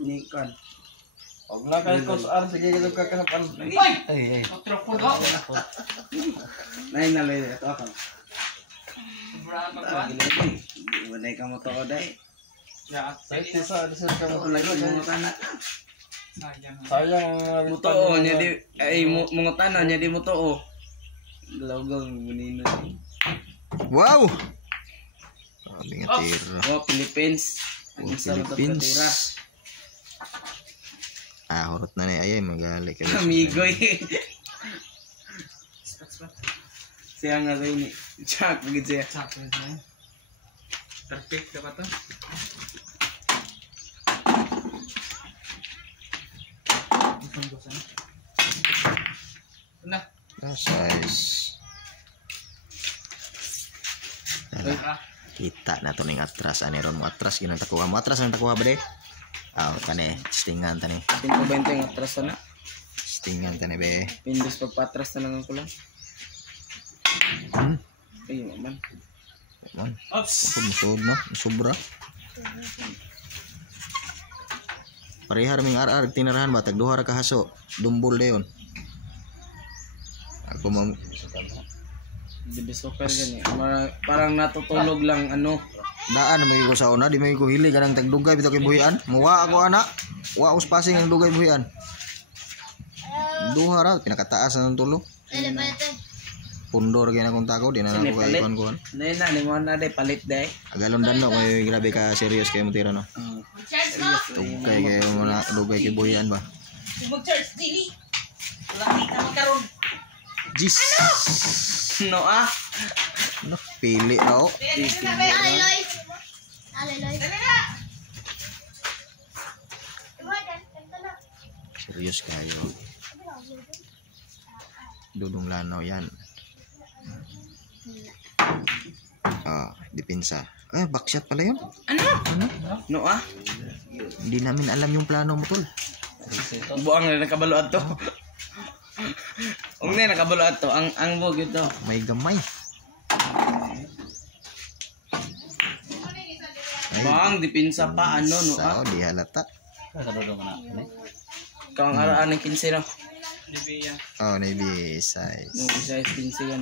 Ni kan. Huwag na kayo ko sa sige ka kakahapan. Ay. Nay na lay ato ako. Sobrang Gilay. Wanay ka mo to ko dai. ya. Sa ka mo Lagi mo kana. sayang ang Mo to nya di ay mga tanan nya di mo to. Lawgang munino. Wow. Sabi nga tira. Oh, Philippines. Oh, Isa mo to Philippines. katira. Horot na ni ayay magali ka. Amigoy. Siya nga rin ni. Chak gid siya. Perfect ba to? Nah, Size. Kita na to ning atras ani ron mo atras ginang takuha mo atras ang takuha ba de? Tani stingan tani. 120 ang atras na. Stingan tani be. Pindos pagpatras na lang ko lang. Ay, man. Man. Ako musod no, sobra. Parihar ming ar tinarahan ba tag duha ra ka haso. Dumbol dayon. Ako mam Di super gani. Parang natutulog lang ano. daan may ko sa una di may ko hili kanang tagdugay bitaw kay buhian. Muwa ako ana. Wa us passing ang dugay buhian. Duha ra pinakataas na ng tulo. Pundor gyud akong takaw di na ako kay kuan. Nay na ni mo na day palit day. Agalon dano may grabe ka serious kay mo tira no. Tugkay kay mo na dugay kay buhian ba. Mag-charge dili. Wala kita magkaroon. Jis. No No, pili raw. Aloy. Serious kayo. Dudong lanaw yan. Dipinsa. Backshot pala yun. No Hindi namin alam yung plano mo tol. Buang na nakabalo ato. Ung na nakabalo ato ang bug ito. May gamay. Bang dipinsa pa ano no Di halata. Kang araan ng 15 no. Libya. Navy size. Nung isa 15 gan.